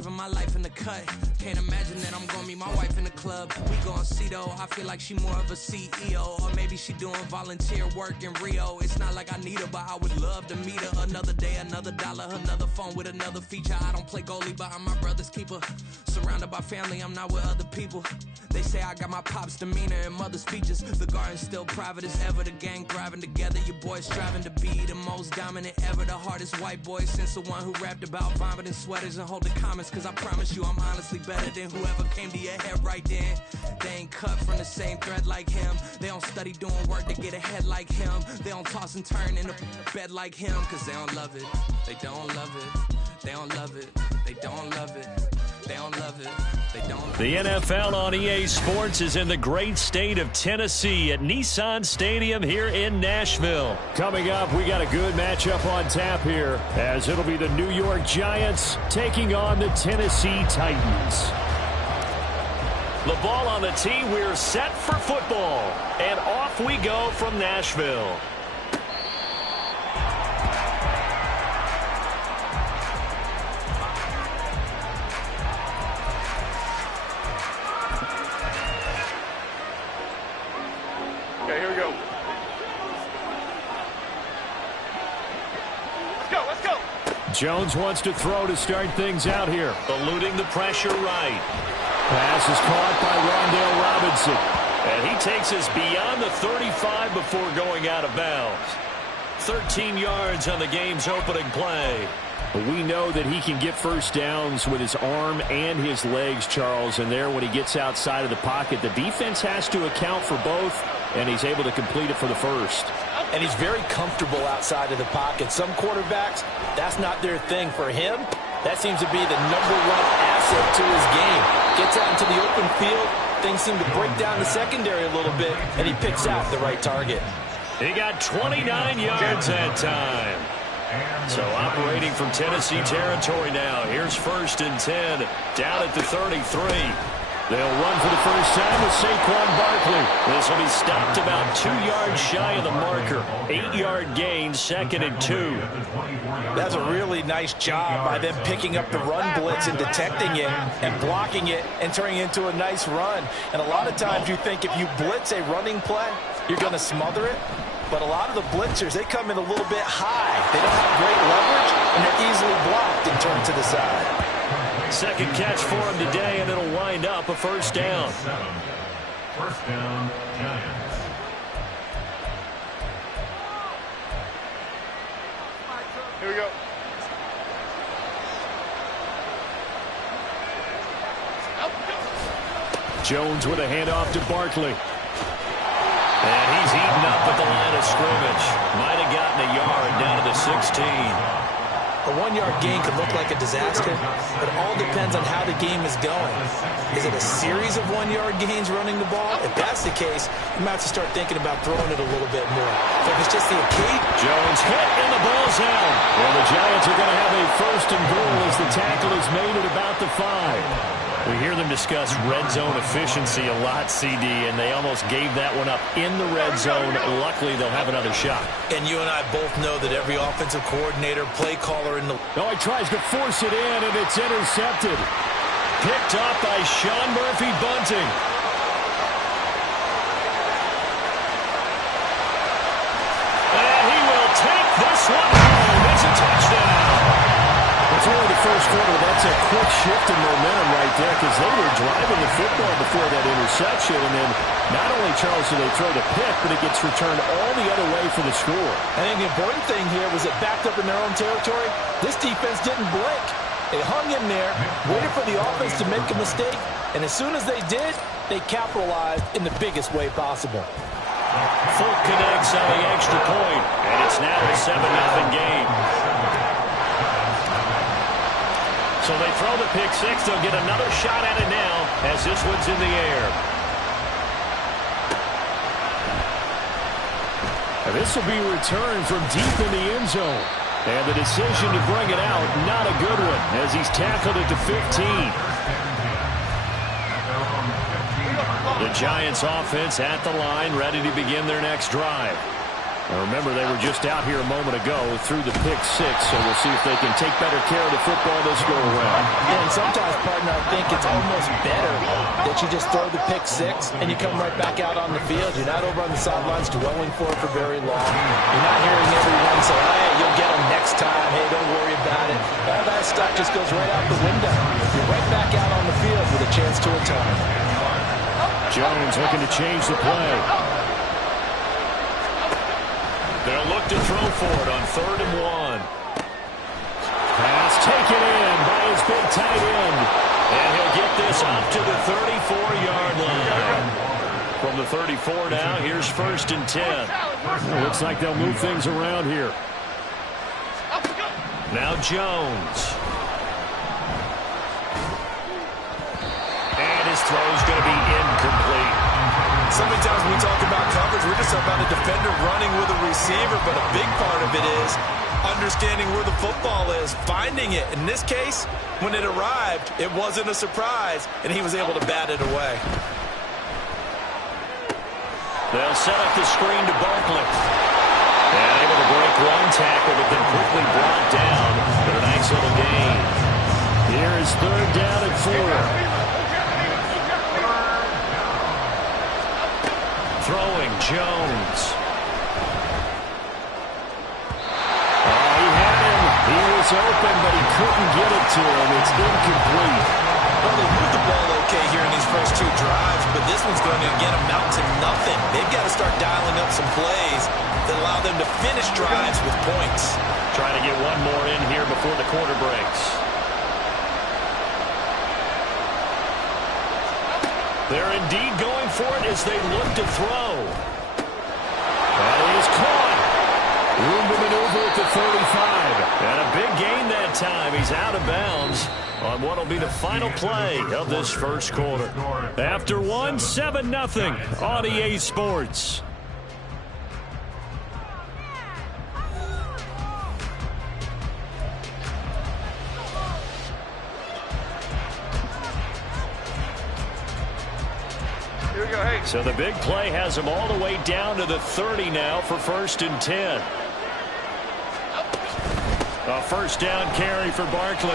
living my life in the cut. Can't imagine that I'm gonna meet my wife in the club. We gon' see though, I feel like she more of a CEO. Or maybe she doing volunteer work in Rio. It's not like I need her, but I would love to meet her. Another day, another dollar, another phone with another feature. I don't play goalie, but I'm my brother's keeper. Surrounded by family, I'm not with other people. They say I got my pop's demeanor and mother's features. The garden's still private as ever, the gang thriving together. Your boys striving to be the most dominant ever. The hardest white boy since the one who rapped about vomiting sweaters and holding comments. Cause I promise you I'm honestly better than whoever came to your head right then. They ain't cut from the same thread like him. They don't study doing work to get ahead like him. They don't toss and turn in the bed like him. Cause they don't love it, they don't love it. They don't love it, they don't love it. They don't love it, they don't love it. The NFL on EA Sports is in the great state of Tennessee at Nissan Stadium here in Nashville. Coming up, we got a good matchup on tap here, as it'll be the New York Giants taking on the Tennessee Titans. The ball on the tee, we're set for football. And off we go from Nashville. Okay, here we go. Let's go. Jones wants to throw to start things out here. Eluding the pressure right. Pass is caught by Rondale Robinson. And he takes us beyond the 35 before going out of bounds. 13 yards on the game's opening play. We know that he can get first downs with his arm and his legs, Charles. And there, when he gets outside of the pocket, the defense has to account for both, and he's able to complete it for the first. And he's very comfortable outside of the pocket. Some quarterbacks, that's not their thing. For him, that seems to be the #1 asset to his game. Gets out into the open field, things seem to break down the secondary a little bit, and he picks out the right target. He got 29 yards that time. So operating from Tennessee territory now. Here's 1st and 10, down at the 33. They'll run for the first time with Saquon Barkley. This will be stopped about 2 yards shy of the marker. 8-yard gain, 2nd and 2. That's a really nice job by them picking up the run blitz and detecting it and blocking it and turning it into a nice run. And a lot of times you think if you blitz a running play, you're going to smother it. But a lot of the blitzers, they come in a little bit high. They don't have great leverage, and they're easily blocked and turned to the side. Second catch for him today, and it'll wind up a first down. First down, Giants. Here we go. Jones with a handoff to Barkley. And he's eaten up at the line of scrimmage. Might have gotten a yard down to the 16. A 1-yard gain could look like a disaster, but it all depends on how the game is going. Is it a series of 1-yard gains running the ball? If that's the case, you might have to start thinking about throwing it a little bit more. So if it's just the occasion. Jones hit and the ball's out. Well, the Giants are going to have a 1st and goal as the tackle is made at about the 5. We hear them discuss red zone efficiency a lot, CD, and they almost gave that one up in the red zone. Luckily, they'll have another shot. And you and I both know that every offensive coordinator, play caller in the... Oh, he tries to force it in, and it's intercepted. Picked up by Sean Murphy Bunting. And he will take this one home. It's a touchdown. It's only the first quarter. That's a quick shift in momentum right there, because they were driving the football before that interception. And then not only, Charles, do they throw the pick, but it gets returned all the other way for the score. I think the important thing here was it backed up in their own territory. This defense didn't blink. They hung in there, waited for the offense to make a mistake, and as soon as they did, they capitalized in the biggest way possible. Fulk connects on the extra point, and it's now a 7-0 game. So they throw the pick six. They'll get another shot at it now as this one's in the air. And this will be returned from deep in the end zone. And the decision to bring it out, not a good one, as he's tackled at the 15. The Giants offense at the line, ready to begin their next drive. Now remember, they were just out here a moment ago through the pick six, so we'll see if they can take better care of the football this go-around. Yeah, and sometimes, partner, I think it's almost better that you just throw the pick six and you come right back out on the field. You're not over on the sidelines dwelling for it for very long. You're not hearing everyone say, hey, you'll get them next time. Hey, don't worry about it. All that stuff just goes right out the window. You're right back out on the field with a chance to atone. Jones looking to change the play. They'll look to throw for it on 3rd and 1. Pass taken in by his big tight end. And he'll get this up to the 34-yard line. From the 34 now, here's 1st and 10. Looks like they'll move things around here. Now Jones. And his throw's going to be incomplete. So many times when we talk about coverage, we're just talking about a defender running with a receiver, but a big part of it is understanding where the football is, finding it. In this case, when it arrived, it wasn't a surprise, and he was able to bat it away. They'll set up the screen to Barkley. And able to break one tackle, but then quickly brought down. But a nice little gain. Here is 3rd down and 4. Throwing Jones. Oh, he had him. He was open, but he couldn't get it to him. It's incomplete. Well, they moved the ball okay here in these first 2 drives, but this one's going to again amount to nothing. They've got to start dialing up some plays that allow them to finish drives with points. Trying to get one more in here before the quarter breaks. They're indeed going for it as they look to throw. That is caught. Room to maneuver at the 35. And a big gain that time. He's out of bounds on what will be the final play of this first quarter. After 1, 7-0 on EA Sports. So the big play has him all the way down to the 30 now for 1st and 10. A 1st down carry for Barkley.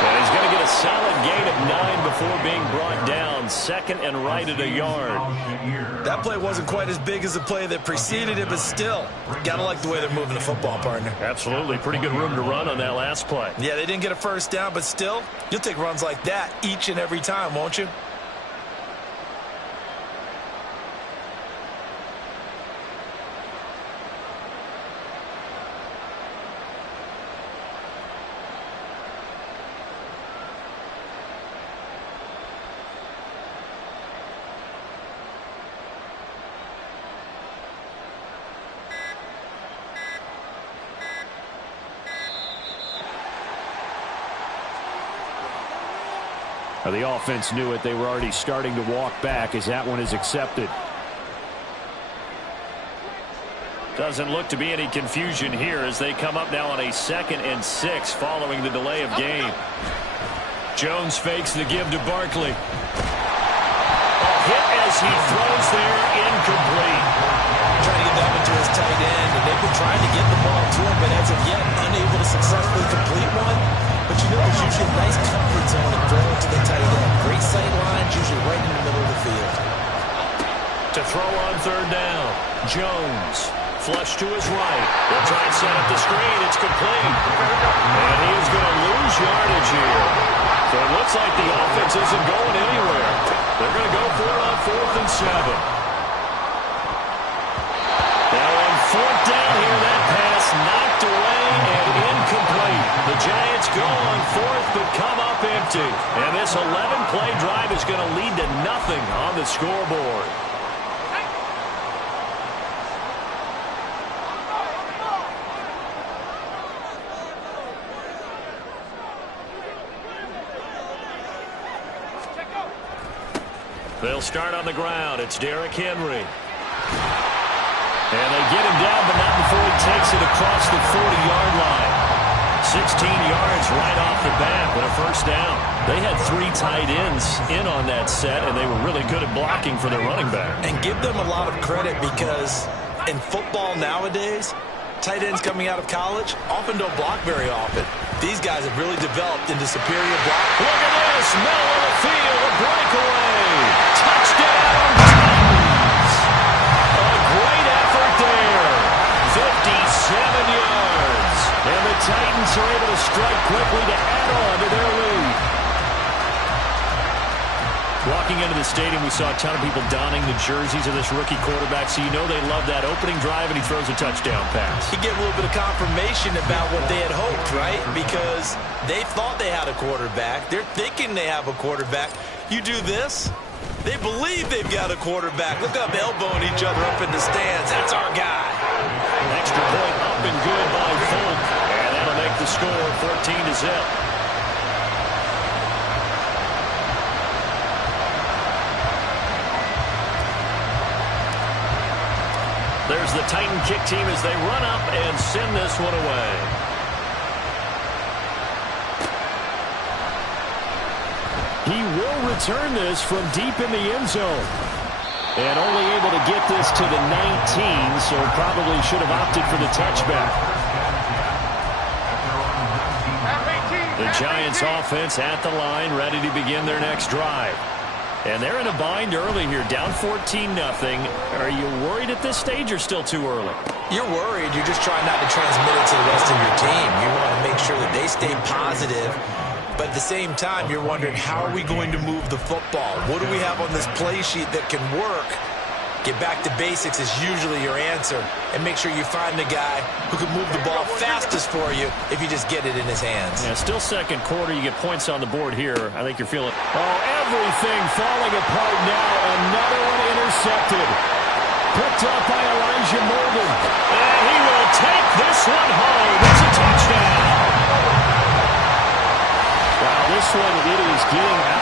And he's going to get a solid gain of 9 before being brought down. 2nd and right at a yard. That play wasn't quite as big as the play that preceded it, but still, got to like the way they're moving the football, partner. Absolutely. Pretty good room to run on that last play. Yeah, they didn't get a 1st down, but still, you'll take runs like that each and every time, won't you? The offense knew it. They were already starting to walk back as that one is accepted. Doesn't look to be any confusion here as they come up now on a 2nd and 6 following the delay of game. Jones fakes the give to Barkley. A hit as he throws there, incomplete. Trying to get that one to his tight end, and they've been trying to get the ball to him, but as of yet, unable to successfully complete one. But you know, there's usually a nice comfort zone of throwing to the tight end. Great sight lines, usually right in the middle of the field. To throw on 3rd down, Jones. Flush to his right. They'll try and set up the screen. It's complete. And he is going to lose yardage here. So it looks like the offense isn't going anywhere. They're going to go for it on 4th and 7. Now on 4th down here, that pass knocked away and incomplete. The Giants go on 4th but come up empty. And this 11-play drive is going to lead to nothing on the scoreboard. They'll start on the ground. It's Derrick Henry. And they get him down, but not before he takes it across the 40-yard line. 16 yards right off the bat. And a first down. They had 3 tight ends in on that set, and they were really good at blocking for their running back. And give them a lot of credit because in football nowadays, tight ends coming out of college often don't block very often. These guys have really developed into superior block. Look at this. Middle of the field. A breakaway. Touchdown, Titans. A great effort there. 57 yards. And the Titans are able to strike quickly to add on to their lead. Walking into the stadium, we saw a ton of people donning the jerseys of this rookie quarterback, so you know they love that opening drive, and he throws a touchdown pass. You get a little bit of confirmation about what they had hoped, right? Because they thought they had a quarterback. They're thinking they have a quarterback. You do this, they believe they've got a quarterback. Look up, elbowing each other up in the stands. That's our guy. An extra point up and good by Folk, and that'll make the score 14-0. There's the Titan kick team as they run up and send this one away. He will return this from deep in the end zone. And only able to get this to the 19, so probably should have opted for the touchback. The Giants offense at the line, ready to begin their next drive. And they're in a bind early here, down 14-0. Are you worried at this stage or still too early? You're worried. You're just trying not to transmit it to the rest of your team. You want to make sure that they stay positive. But at the same time, you're wondering, how are we going to move the football? What do we have on this play sheet that can work? Get back to basics is usually your answer. And make sure you find the guy who can move the ball fastest for you if you just get it in his hands. Yeah, still second quarter. You get points on the board here. I think you're feeling... Oh, everything falling apart now. Another one intercepted. Picked up by Elijah Morgan. And he will take this one home. It's a touchdown. Wow, this one, it is getting out